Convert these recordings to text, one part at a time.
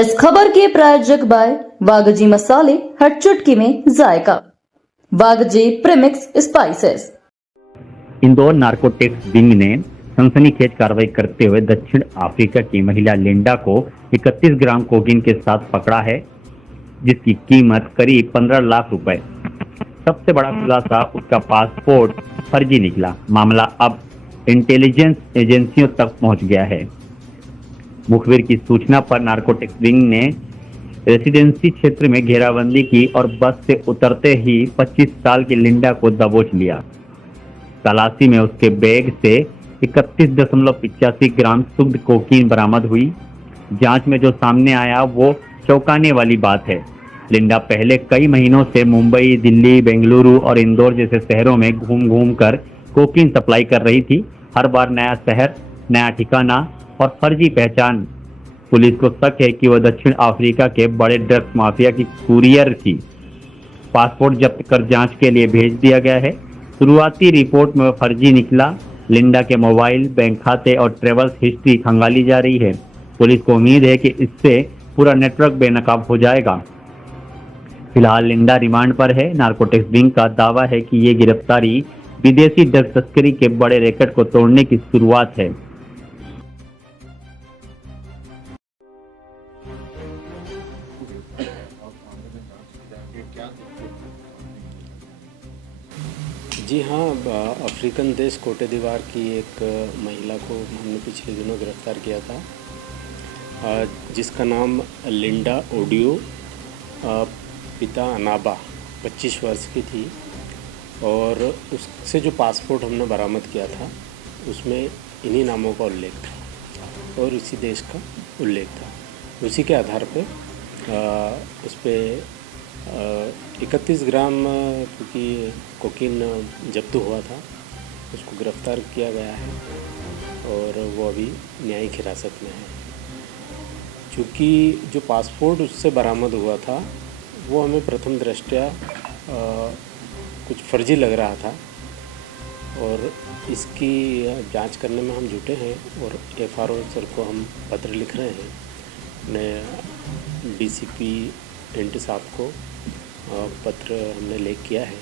इस खबर के प्रायोजक बाय वागजी मसाले, हर चुटकी में जायका। Vagji premix spices. Indore narcotics wing ने सनसनीखेज कार्रवाई करते हुए दक्षिण अफ्रीका की महिला लिंडा को 31 ग्राम कोकीन के साथ पकड़ा है, जिसकी कीमत करीब 15 लाख रुपए। सबसे बड़ा खुलासा, उसका पासपोर्ट फर्जी निकला। मामला अब इंटेलिजेंस एजेंसियों तक पहुंच गया है। मुखबिर की सूचना पर नार्कोटिक्स विंग ने रेसिडेंसी क्षेत्र में घेराबंदी की और बस से उतरते ही 25 साल की लिंडा को दबोच लिया। तलाशी में उसके बैग से 31.85 ग्राम शुद्ध कोकीन बरामद हुई। जांच में जो सामने आया वो चौंकाने वाली बात है। लिंडा पहले कई महीनों से मुंबई, दिल्ली, बेंगलुरु और इंदौर जैसे शहरों में घूम घूम कर कोकीन सप्लाई कर रही थी। हर बार नया शहर, नया ठिकाना और फर्जी पहचान। पुलिस को शक है कि वह दक्षिण अफ्रीका के बड़े ड्रग्स माफिया की कुरियर थी। पासपोर्ट जब्त कर जांच के लिए भेज दिया गया है। शुरुआती रिपोर्ट में वह फर्जी निकला। लिंडा के मोबाइल, बैंक खाते और ट्रेवल्स हिस्ट्री खंगाली जा रही है। पुलिस को उम्मीद है कि इससे पूरा नेटवर्क बेनकाब हो जाएगा। फिलहाल लिंडा रिमांड पर है। नार्कोटिक्स विंग का दावा है कि ये गिरफ्तारी विदेशी ड्रग्स तस्करी के बड़े रैकेट को तोड़ने की शुरुआत है। जी हाँ, अफ्रीकन देश कोटे दीवार की एक महिला को हमने पिछले दिनों गिरफ्तार किया था, जिसका नाम लिंडा ओडियो, पिता अनाबा, 25 वर्ष की थी। और उससे जो पासपोर्ट हमने बरामद किया था उसमें इन्हीं नामों का उल्लेख था और इसी देश का उल्लेख था। उसी के आधार पे उस पर 31 ग्राम क्योंकि कोकीन जब्त हुआ था, उसको गिरफ्तार किया गया है और वो अभी न्यायिक हिरासत में है। चूँकि जो पासपोर्ट उससे बरामद हुआ था वो हमें प्रथम दृष्टया कुछ फर्जी लग रहा था और इसकी जांच करने में हम जुटे हैं और एफआरओ सर को हम पत्र लिख रहे हैं। अपने डीसीपी एंटी साहब को पत्र हमने लेख किया है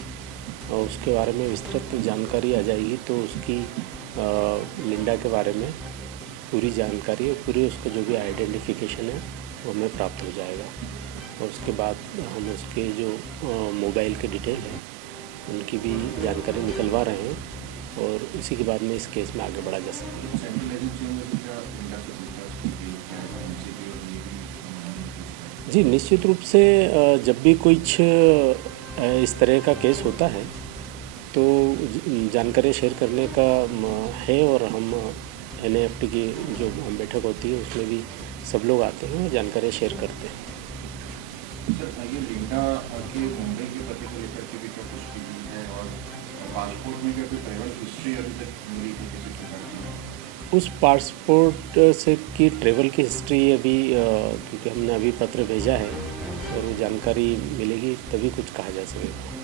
और उसके बारे में विस्तृत जानकारी आ जाएगी तो उसकी लिंडा के बारे में पूरी जानकारी और पूरी उसका जो भी आइडेंटिफिकेशन है वो हमें प्राप्त हो जाएगा। और उसके बाद हम उसके जो मोबाइल के डिटेल हैं उनकी भी जानकारी निकलवा रहे हैं और इसी के बाद में इस केस में आगे बढ़ा जा सकता है। जी, निश्चित रूप से जब भी कुछ इस तरह का केस होता है तो जानकारी शेयर करने का है और हम NAFT की जो बैठक होती है उसमें भी सब लोग आते हैं और जानकारी शेयर करते हैं। सर, ये लिंडा के मुंबई के प्रतिफलित की भी कुछ है और पासपोर्ट में कोई ट्रैवल हिस्ट्री अभी तक मिली थी? उस पासपोर्ट से की ट्रैवल की हिस्ट्री अभी क्योंकि हमने अभी पत्र भेजा है और वो जानकारी मिलेगी तभी कुछ कहा जा सकेगा।